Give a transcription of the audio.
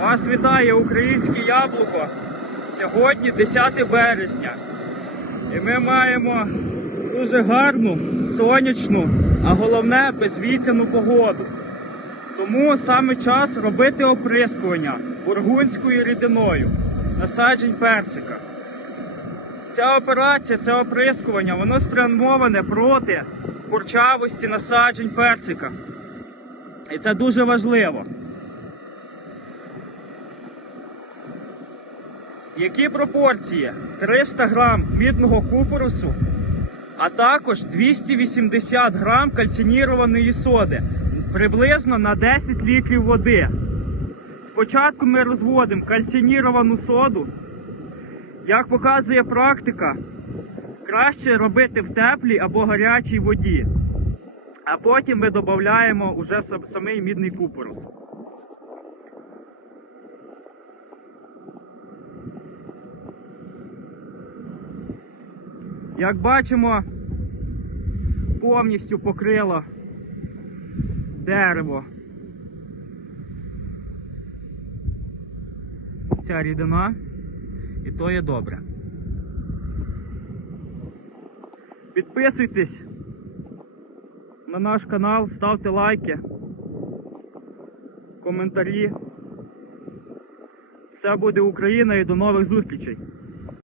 Вас вітає українське яблуко. Сьогодні 10 березня. І ми маємо дуже гарну, сонячну, а головне безвітряну погоду. Тому саме час робити оприскування бургунською рідиною насаджень персика. Ця операція, це оприскування, воно спрямоване проти курчавості насаджень персика. І це дуже важливо. Які пропорції? 300 грам мідного купорусу, а також 280 грам кальцинірованої соди, приблизно на 10 літрів води. Спочатку ми розводимо кальциніровану соду. Як показує практика, краще робити в теплій або гарячій воді. А потім ми додаємо сам- самий мідний купорус. Як бачимо, повністю покрило дерево. Ця рідина, і то є добре. Підписуйтесь на наш канал, ставте лайки, коментарі. Все буде Україна і до нових зустрічей!